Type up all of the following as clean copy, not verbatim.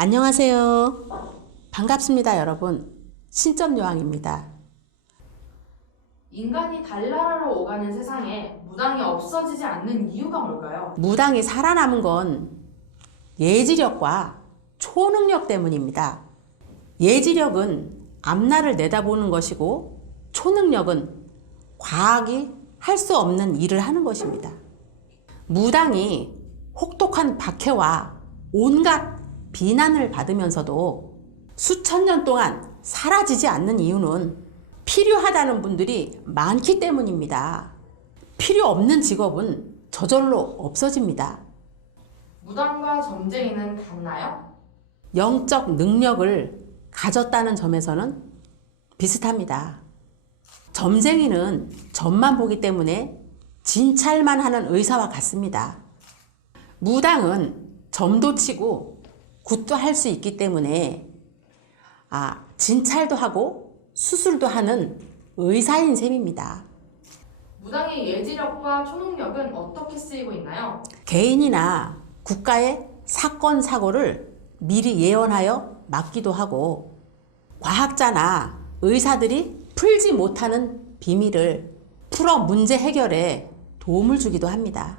안녕하세요. 반갑습니다, 여러분. 신점요항입니다. 인간이 달나라로 오가는 세상에 무당이 없어지지 않는 이유가 뭘까요? 무당이 살아남은 건 예지력과 초능력 때문입니다. 예지력은 앞날을 내다보는 것이고, 초능력은 과학이 할 수 없는 일을 하는 것입니다. 무당이 혹독한 박해와 온갖 비난을 받으면서도 수천 년 동안 사라지지 않는 이유는 필요하다는 분들이 많기 때문입니다. 필요 없는 직업은 저절로 없어집니다. 무당과 점쟁이는 같나요? 영적 능력을 가졌다는 점에서는 비슷합니다. 점쟁이는 점만 보기 때문에 진찰만 하는 의사와 같습니다. 무당은 점도 치고 굿도 할 수 있기 때문에 진찰도 하고 수술도 하는 의사인 셈입니다. 무당의 예지력과 초능력은 어떻게 쓰이고 있나요? 개인이나 국가의 사건, 사고를 미리 예언하여 막기도 하고, 과학자나 의사들이 풀지 못하는 비밀을 풀어 문제 해결에 도움을 주기도 합니다.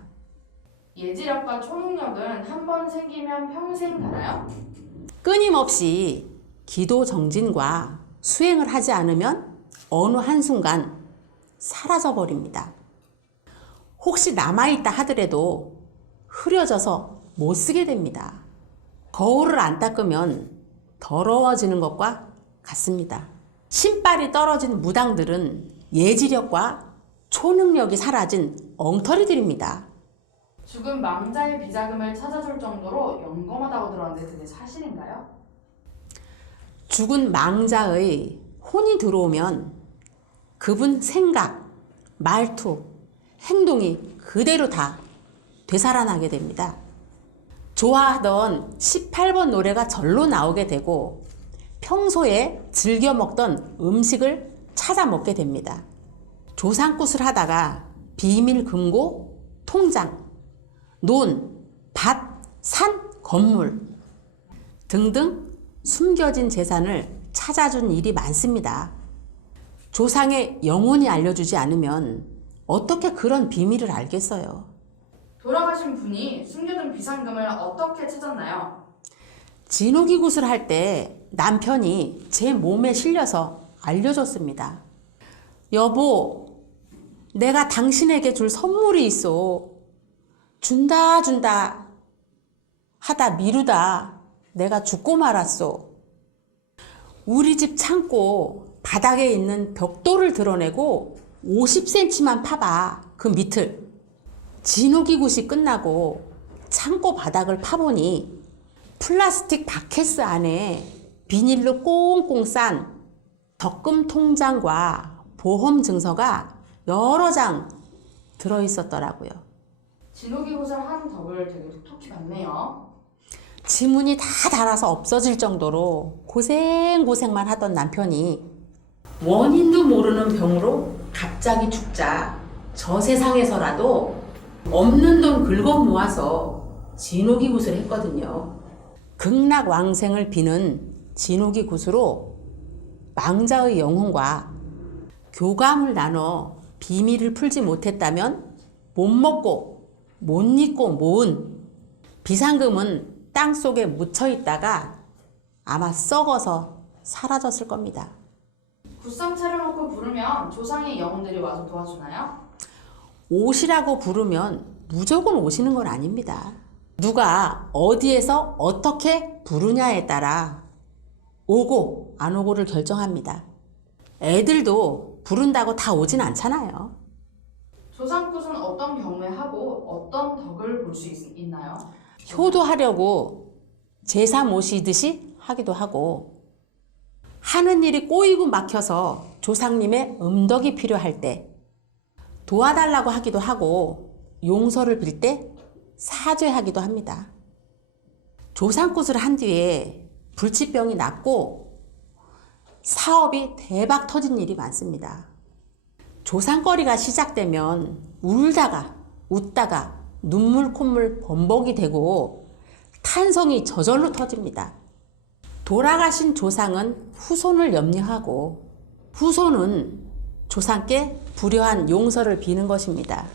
예지력과 초능력은 한 번 생기면 평생 가나요? 끊임없이 기도 정진과 수행을 하지 않으면 어느 한순간 사라져 버립니다. 혹시 남아있다 하더라도 흐려져서 못 쓰게 됩니다. 거울을 안 닦으면 더러워지는 것과 같습니다. 신발이 떨어진 무당들은 예지력과 초능력이 사라진 엉터리들입니다. 죽은 망자의 비자금을 찾아줄 정도로 영검하다고 들었는데 그게 사실인가요? 죽은 망자의 혼이 들어오면 그분 생각, 말투, 행동이 그대로 다 되살아나게 됩니다. 좋아하던 18번 노래가 절로 나오게 되고, 평소에 즐겨 먹던 음식을 찾아 먹게 됩니다. 조상굿을 하다가 비밀 금고, 통장, 논, 밭, 산, 건물 등등 숨겨진 재산을 찾아준 일이 많습니다. 조상의 영혼이 알려주지 않으면 어떻게 그런 비밀을 알겠어요? 돌아가신 분이 숨겨둔 비상금을 어떻게 찾았나요? 진호기굿을 할 때 남편이 제 몸에 실려서 알려줬습니다. 여보, 내가 당신에게 줄 선물이 있어. 준다 하다 미루다 내가 죽고 말았어. 우리 집 창고 바닥에 있는 벽돌을 드러내고 50cm만 파봐. 그 밑을. 진호기굿이 끝나고 창고 바닥을 파보니 플라스틱 바켓스 안에 비닐로 꽁꽁 싼 적금 통장과 보험 증서가 여러 장 들어있었더라고요. 진호기굿을 한 덕을 되게 톡톡히 봤네요. 지문이 다 닳아서 없어질 정도로 고생만 하던 남편이 원인도 모르는 병으로 갑자기 죽자 저 세상에서라도 없는 돈 긁어 모아서 진호기굿을 했거든요. 극락왕생을 비는 진호기굿으로 망자의 영혼과 교감을 나눠 비밀을 풀지 못했다면 못 먹고 못 입고 모은 비상금은 땅속에 묻혀있다가 아마 썩어서 사라졌을 겁니다. 굿상 차려놓고 부르면 조상의 영혼들이 와서 도와주나요? 오시라고 부르면 무조건 오시는 건 아닙니다. 누가 어디에서 어떻게 부르냐에 따라 오고 안 오고를 결정합니다. 애들도 부른다고 다 오진 않잖아요. 조상굿은 어떤 경우에 하고 어떤 덕을 볼 수 있나요? 효도하려고 제사 모시듯이 하기도 하고, 하는 일이 꼬이고 막혀서 조상님의 음덕이 필요할 때 도와달라고 하기도 하고, 용서를 빌 때 사죄하기도 합니다. 조상굿을 한 뒤에 불치병이 낫고 사업이 대박 터진 일이 많습니다. 조상거리가 시작되면 울다가 웃다가 눈물 콧물 범벅이 되고 탄성이 저절로 터집니다. 돌아가신 조상은 후손을 염려하고 후손은 조상께 불효한 용서를 비는 것입니다.